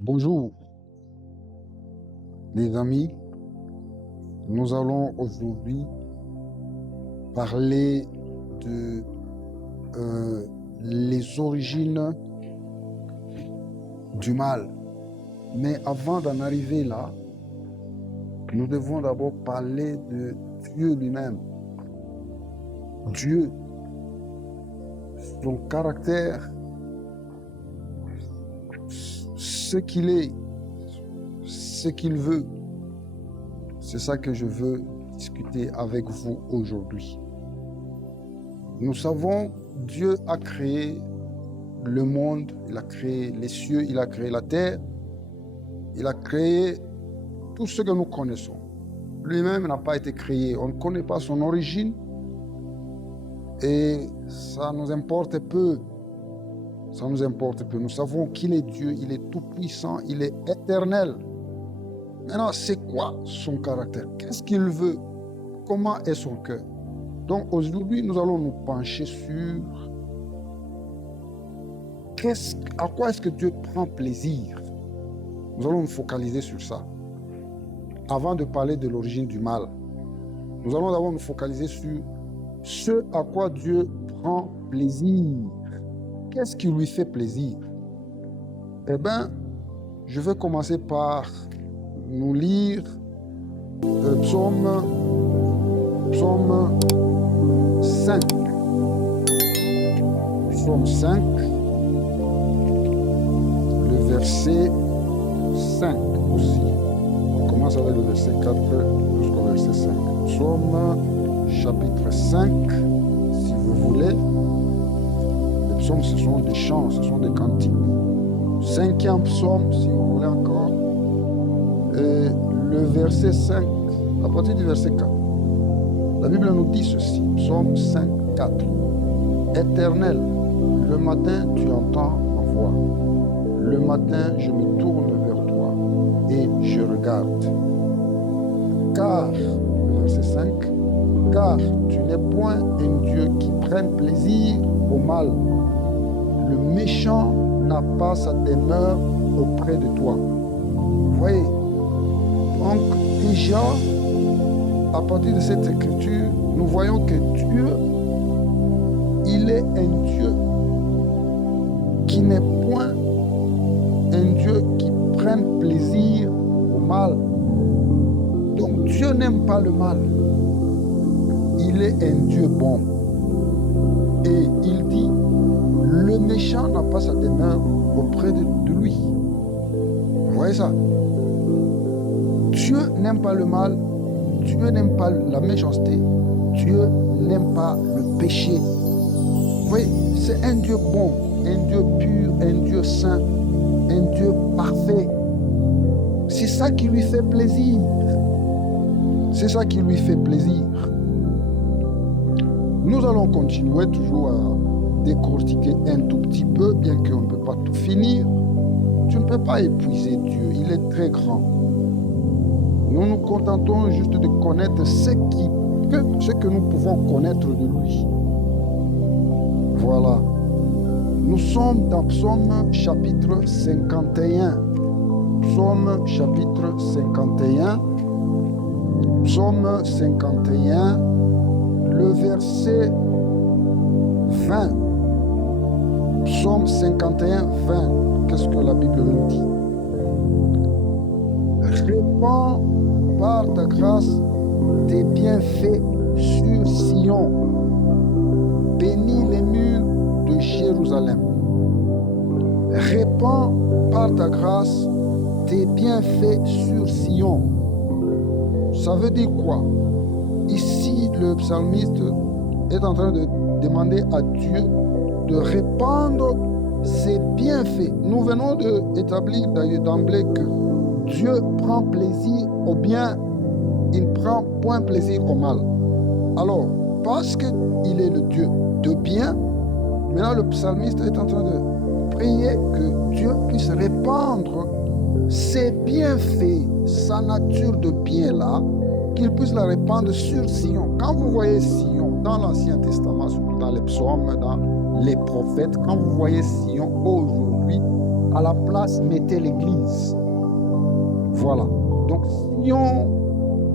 Bonjour les amis, nous allons aujourd'hui parler de les origines du mal. Mais avant d'en arriver là, nous devons d'abord parler de Dieu lui-même. Dieu, son caractère, ce qu'il est, ce qu'il veut. C'est ça que je veux discuter avec vous aujourd'hui. Nous savons, Dieu a créé le monde, il a créé les cieux, il a créé la terre, il a créé tout ce que nous connaissons. Lui-même n'a pas été créé, on ne connaît pas son origine et ça nous importe peu. Ça nous importe peu. Nous savons qu'il est Dieu, il est tout-puissant, il est éternel. Maintenant, c'est quoi son caractère? Qu'est-ce qu'il veut? Comment est son cœur? Donc aujourd'hui, nous allons nous pencher sur à quoi est-ce que Dieu prend plaisir. Nous allons nous focaliser sur ça. Avant de parler de l'origine du mal, nous allons d'abord nous focaliser sur ce à quoi Dieu prend plaisir. Qu'est-ce qui lui fait plaisir? Eh bien, je vais commencer par nous lire Psaume 5. Psaume 5, le verset 5 aussi. On commence avec le verset 4 jusqu'au verset 5. Psaume chapitre 5, si vous voulez. Les psaumes, ce sont des chants, ce sont des cantiques. 5e psaume, si vous voulez encore. Et le verset 5, à partir du verset 4. La Bible nous dit ceci, psaume 5, 4. Éternel, le matin tu entends ma voix. Le matin je me tourne vers toi et je regarde. Car, le verset 5, car tu n'es point un Dieu qui prenne plaisir au mal. Le méchant n'a pas sa demeure auprès de toi. Vous voyez? Donc déjà, à partir de cette écriture, nous voyons que Dieu, il est un Dieu qui n'est point un Dieu qui prenne plaisir au mal. Donc Dieu n'aime pas le mal. Il est un Dieu bon. Et il dit, le méchant n'a pas sa demeure auprès de lui. Vous voyez ça? Dieu n'aime pas le mal. Dieu n'aime pas la méchanceté. Dieu n'aime pas le péché. Vous voyez, c'est un Dieu bon, un Dieu pur, un Dieu saint, un Dieu parfait. C'est ça qui lui fait plaisir. C'est ça qui lui fait plaisir. Nous allons continuer toujours à décortiquer un tout petit peu, bien qu'on ne peut pas tout finir. Tu ne peux pas épuiser Dieu, il est très grand. Nous nous contentons juste de connaître ce que nous pouvons connaître de lui. Voilà. Nous sommes dans Psaume chapitre 51. Psaume chapitre 51. Psaume 51, le verset 20. Psaume 51, 20. Qu'est-ce que la Bible nous dit? Répands par ta grâce tes bienfaits sur Sion. Bénis les murs de Jérusalem. Répands par ta grâce tes bienfaits sur Sion. Ça veut dire quoi? Ici, le psalmiste est en train de demander à Dieu de répandre ses bienfaits. Nous venons d'établir d'ailleurs d'emblée que Dieu prend plaisir au bien, il ne prend point plaisir au mal. Alors, parce qu'il est le Dieu de bien, maintenant le psalmiste est en train de prier que Dieu puisse répandre ses bienfaits, sa nature de bien là, qu'il puisse la répandre sur Sion. Quand vous voyez Sion dans l'Ancien Testament, surtout dans les psaumes, dans les prophètes, quand vous voyez Sion aujourd'hui, à la place mettait l'Église. Voilà. Donc, Sion,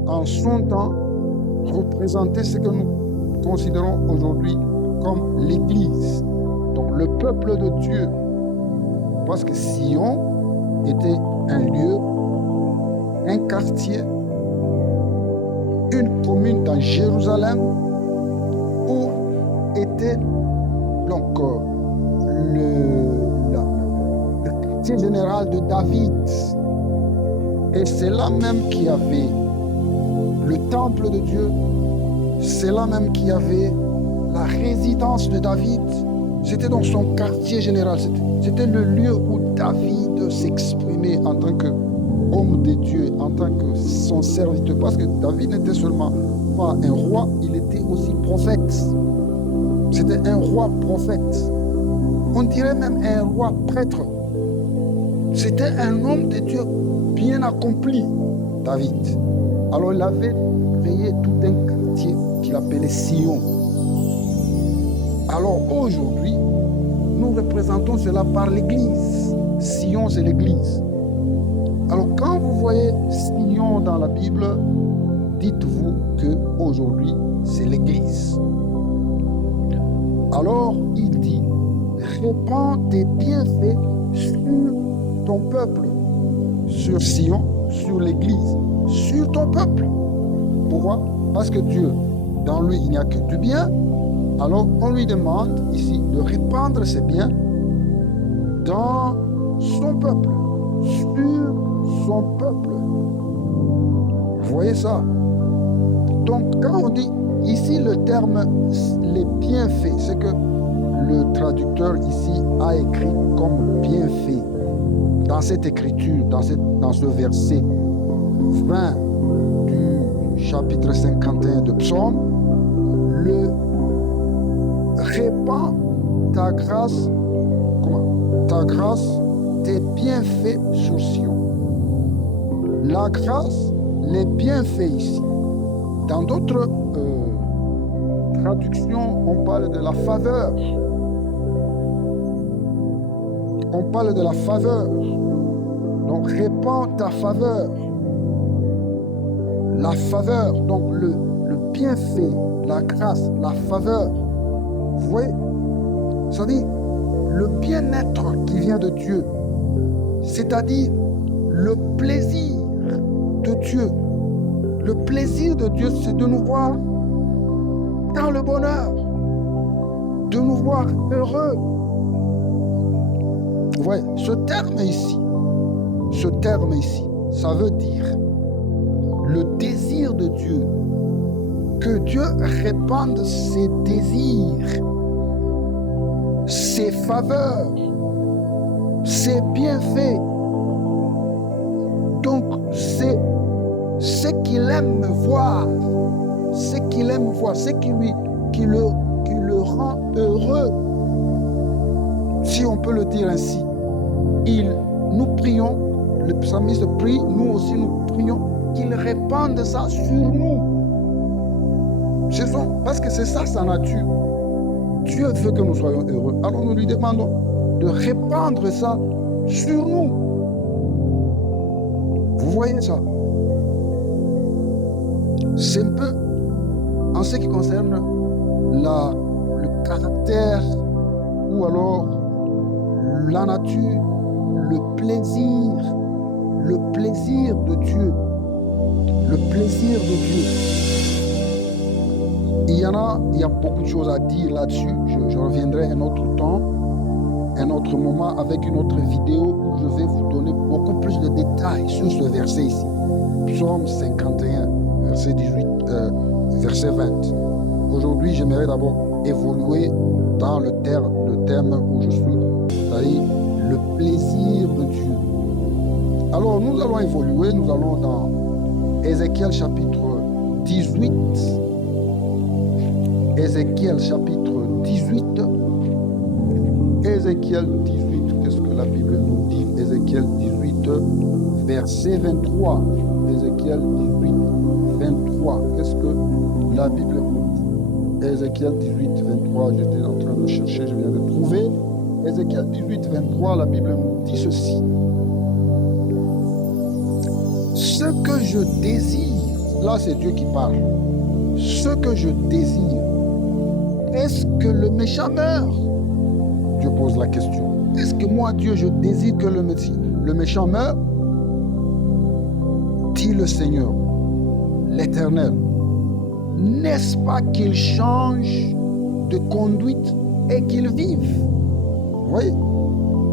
en son temps, représentait ce que nous considérons aujourd'hui comme l'Église. Donc, le peuple de Dieu. Parce que Sion était un lieu, un quartier, une commune dans Jérusalem où était donc le quartier général de David. Et c'est là même qu'il y avait le temple de Dieu, c'est là même qu'il y avait la résidence de David. C'était dans son quartier général, c'était le lieu où David s'exprimait en tant qu'homme de Dieu, en tant que son serviteur. Parce que David n'était seulement pas un roi, il était aussi prophète. C'était un roi prophète. On dirait même un roi prêtre. C'était un homme de Dieu bien accompli, David. Alors il avait créé tout un quartier qu'il appelait Sion. Alors aujourd'hui, nous représentons cela par l'Église. Sion, c'est l'Église. Alors quand vous voyez Sion dans la Bible, dites-vous qu'aujourd'hui, c'est l'Église. Alors il dit, répands tes bienfaits sur ton peuple, sur Sion, sur l'Église, sur ton peuple. Pourquoi? Parce que Dieu, dans lui, il n'y a que du bien. Alors on lui demande ici de répandre ses biens dans son peuple, sur son peuple. Vous voyez ça? Donc quand on dit ici le terme les bienfaits, c'est que le traducteur ici a écrit comme bienfait. Dans cette écriture, dans ce verset 20 du chapitre 51 de Psaume, le répand ta grâce, tes bienfaits sur Sion. La grâce, les bienfaits ici. Dans d'autres traductions, on parle de la faveur. On parle de la faveur. Donc, répands ta faveur. La faveur, donc le bienfait, la grâce, la faveur. Vous voyez? C'est-à-dire le bien-être qui vient de Dieu. C'est-à-dire le plaisir de Dieu. Le plaisir de Dieu, c'est de nous voir dans le bonheur, de nous voir heureux. Vous voyez, ce terme ici, ça veut dire le désir de Dieu, que Dieu répande ses désirs, ses faveurs, ses bienfaits. Donc, c'est ce qu'il aime voir, ce qui le rend heureux. Si on peut le dire ainsi, nous prions, le psalmiste prie, nous aussi nous prions qu'il répande ça sur nous. Parce que c'est ça sa nature. Dieu veut que nous soyons heureux. Alors nous lui demandons de répandre ça sur nous. Vous voyez ça? C'est un peu en ce qui concerne le caractère ou alors la nature, le plaisir de Dieu. Le plaisir de Dieu. Il y a beaucoup de choses à dire là-dessus. Je reviendrai un autre temps, un autre moment avec une autre vidéo où je vais vous donner beaucoup plus de détails sur ce verset ici. Psaume 51, verset 18, verset 20. Aujourd'hui, j'aimerais d'abord évoluer dans le thème où je suis, c'est-à-dire le plaisir de Dieu. Alors, nous allons évoluer, nous allons dans Ézéchiel chapitre 18. Ézéchiel chapitre 18. Ézéchiel 18, qu'est-ce que la Bible nous dit? Ézéchiel 18, verset 23. Ézéchiel 18, 23. Qu'est-ce que la Bible nous dit? Ézéchiel 18, 23, j'étais en train de chercher, je viens de trouver. Ézéchiel 18, 23, la Bible nous dit ceci. Ce que je désire, là c'est Dieu qui parle, ce que je désire, est-ce que le méchant meurt? Dieu pose la question. Est-ce que moi, Dieu, je désire que le méchant meure? Dit le Seigneur, l'Éternel. N'est-ce pas qu'il change de conduite et qu'il vive? Vous voyez?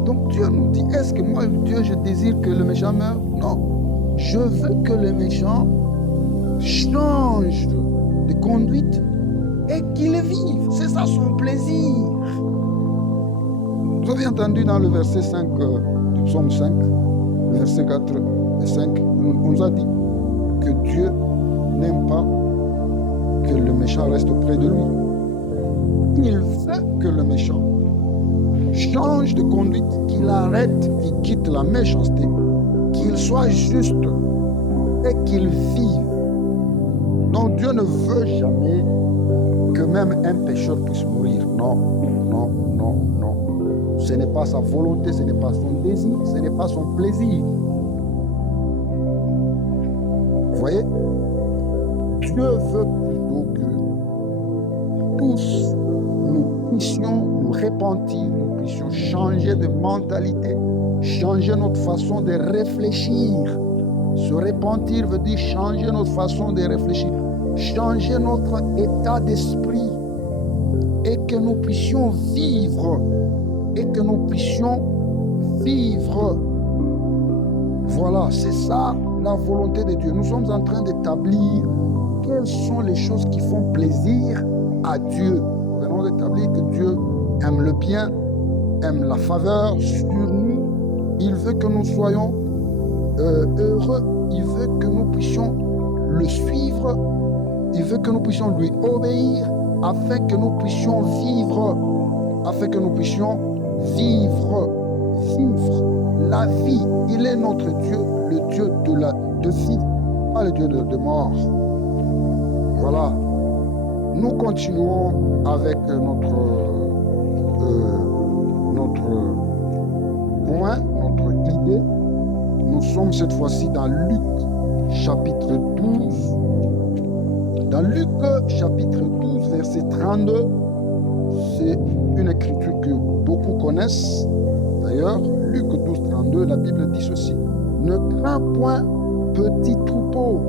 Donc Dieu nous dit, est-ce que moi, Dieu, je désire que le méchant meure? Non. Je veux que le méchant change de conduite et qu'il vive. C'est ça son plaisir. Vous avez entendu dans le verset 5 du psaume 5, verset 4 et 5, on nous a dit que Dieu n'aime pas que le méchant reste près de lui. Il veut que le méchant change de conduite, qu'il arrête, qu'il quitte la méchanceté, qu'il soit juste et qu'il vive. Donc Dieu ne veut jamais que même un pécheur puisse mourir. Non, non, non, non. Ce n'est pas sa volonté, ce n'est pas son désir, ce n'est pas son plaisir. Vous voyez? Dieu veut plutôt que tous nous puissions nous repentir, nous puissions changer de mentalité, changer notre façon de réfléchir. Se repentir veut dire changer notre façon de réfléchir, changer notre état d'esprit et que nous puissions vivre. Et que nous puissions vivre. Voilà, c'est ça la volonté de Dieu. Nous sommes en train d'établir quelles sont les choses qui font plaisir à Dieu. Nous venons d'établir que Dieu aime le bien, aime la faveur sur nous. Il veut que nous soyons heureux. Il veut que nous puissions le suivre. Il veut que nous puissions lui obéir afin que nous puissions vivre. Afin que nous puissions vivre la vie. Il est notre Dieu, le Dieu de vie, pas le Dieu de mort. Voilà. Nous continuons avec notre point, notre idée. Nous sommes cette fois-ci dans Luc chapitre 12. Dans Luc chapitre 12, verset 32, c'est une écriture que beaucoup connaissent. D'ailleurs, Luc 12, 32, la Bible dit ceci. Ne crains point, petit troupeau,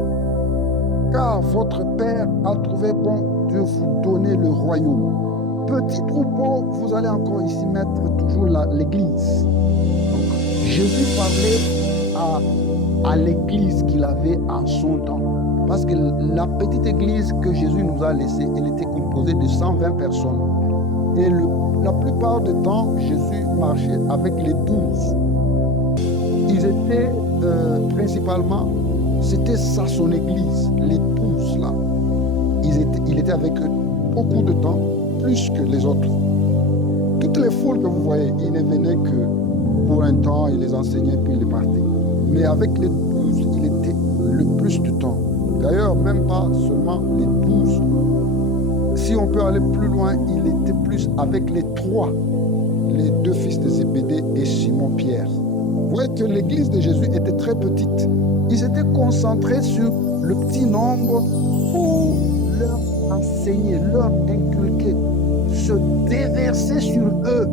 car votre Père a trouvé bon de vous donner le royaume. Petit troupeau, vous allez encore ici mettre toujours l'église. Jésus parlait à l'église qu'il avait en son temps. Parce que la petite église que Jésus nous a laissée, elle était composée de 120 personnes. Et la plupart du temps, Jésus marchait avec les 12. Ils étaient principalement, c'était ça son église, les 12 là. Il était avec eux beaucoup de temps, plus que les autres. Toutes les foules que vous voyez, il ne venait que pour un temps, il les enseignait puis il partait. Mais avec les 12, il était le plus du temps. D'ailleurs, même pas seulement les 12. Si on peut aller plus loin, il était plus avec les 3, les 2 fils de Zébédée et Simon-Pierre. Vous voyez que l'église de Jésus était très petite. Ils s'étaient concentrés sur le petit nombre pour leur enseigner, leur inculquer, se déverser sur eux.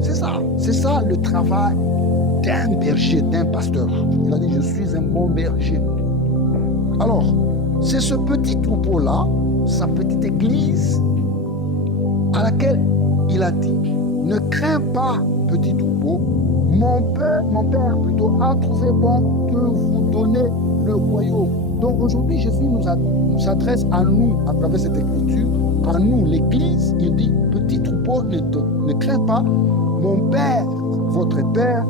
C'est ça le travail d'un berger, d'un pasteur. Il a dit, je suis un bon berger. Alors, c'est ce petit troupeau-là, sa petite église, à laquelle il a dit, ne crains pas, petit troupeau, mon père plutôt a trouvé bon de vous donner le royaume. Donc aujourd'hui, Jésus nous s'adresse à nous à travers cette écriture, à nous, l'église. Il dit, petit troupeau, ne crains pas, mon Père, votre Père,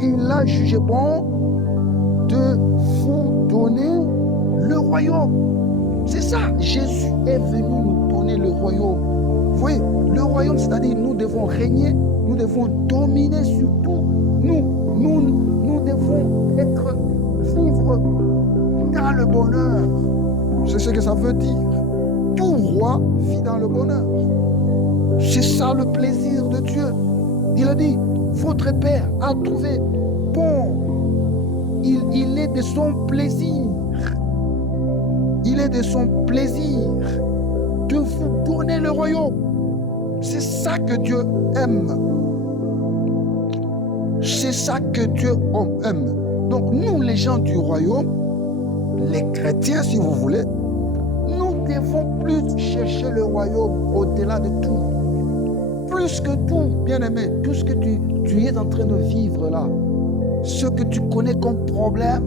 il a jugé bon de vous donner le royaume. C'est ça, Jésus est venu nous donner le royaume. Vous voyez, le royaume, c'est-à-dire nous devons régner, nous devons dominer sur tout. Nous devons vivre dans le bonheur. C'est ce que ça veut dire. Tout roi vit dans le bonheur. C'est ça le plaisir de Dieu. Il a dit, votre Père a trouvé bon. Il est de son plaisir. Il est de son plaisir de vous donner le royaume. C'est ça que Dieu aime. C'est ça que Dieu aime. Donc nous, les gens du royaume, les chrétiens, si vous voulez, nous devons plus chercher le royaume au-delà de tout. Plus que tout, bien-aimé, tout ce que tu es en train de vivre là, ce que tu connais comme problème,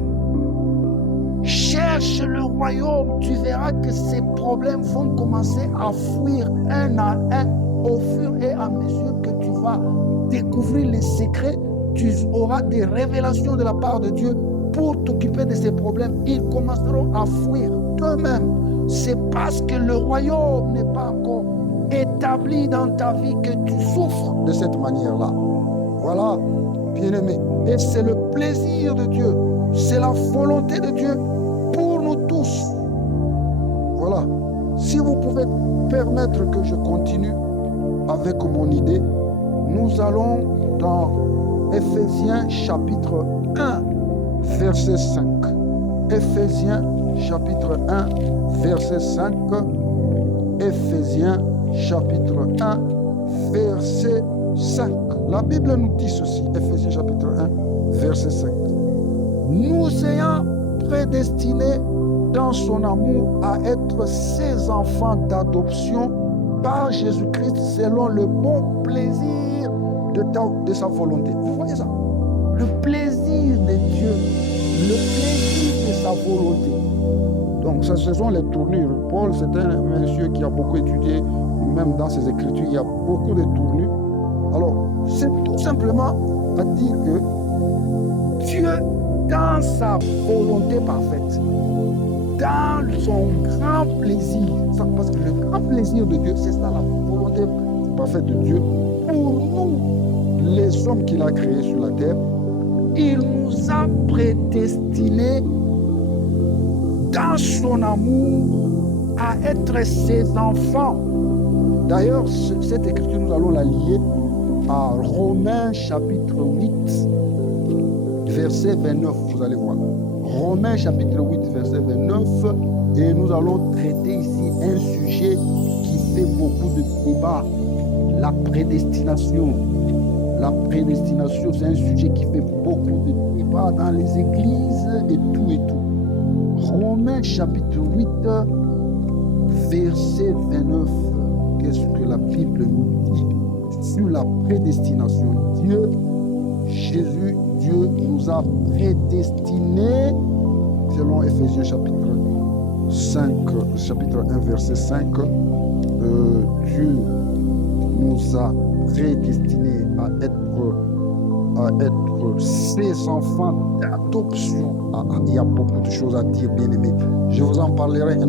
cherche le royaume. Tu verras que ces problèmes vont commencer à fuir un à un au fur et à mesure que tu vas découvrir les secrets. Tu auras des révélations de la part de Dieu pour t'occuper de ces problèmes. Ils commenceront à fuir d'eux-mêmes. C'est parce que le royaume n'est pas encore établi dans ta vie que tu souffres de cette manière-là. Voilà, bien-aimé. Et c'est le plaisir de Dieu. C'est la volonté de Dieu pour nous tous. Voilà. Si vous pouvez permettre que je continue avec mon idée, nous allons dans Éphésiens chapitre 1, verset 5. Éphésiens chapitre 1, verset 5. Éphésiens chapitre 1, verset 5. La Bible nous dit ceci, Éphésiens chapitre 1, verset 5. Nous ayant prédestinés dans son amour à être ses enfants d'adoption par Jésus-Christ selon le bon plaisir de sa volonté. Vous voyez ça? Le plaisir de Dieu, le plaisir de sa volonté. Donc, ce sont les tournures. Paul, c'est un monsieur qui a beaucoup étudié, même dans ses écritures, il y a beaucoup de tournures. Alors, c'est tout simplement à dire que Dieu, dans sa volonté parfaite, dans son grand plaisir, parce que le grand plaisir de Dieu, c'est ça, la volonté parfaite de Dieu, pour nous, les hommes qu'il a créés sur la terre, il nous a prédestinés dans son amour à être ses enfants. D'ailleurs, cette écriture, nous allons la lier à Romains chapitre 8, verset 29, vous allez voir. Romains chapitre 8, verset 29, et nous allons traiter ici un sujet qui fait beaucoup de débats, la prédestination. La prédestination, c'est un sujet qui fait beaucoup de débats dans les églises et tout et tout. Romains chapitre 8, verset 29. Qu'est-ce que la Bible nous dit sur la prédestination? Dieu nous a prédestinés, selon Éphésiens chapitre 5, chapitre 1, verset 5. Dieu nous a prédestinés à être ses enfants d'adoption. Il y a beaucoup de choses à dire, bien aimés. Je vous en parlerai un autre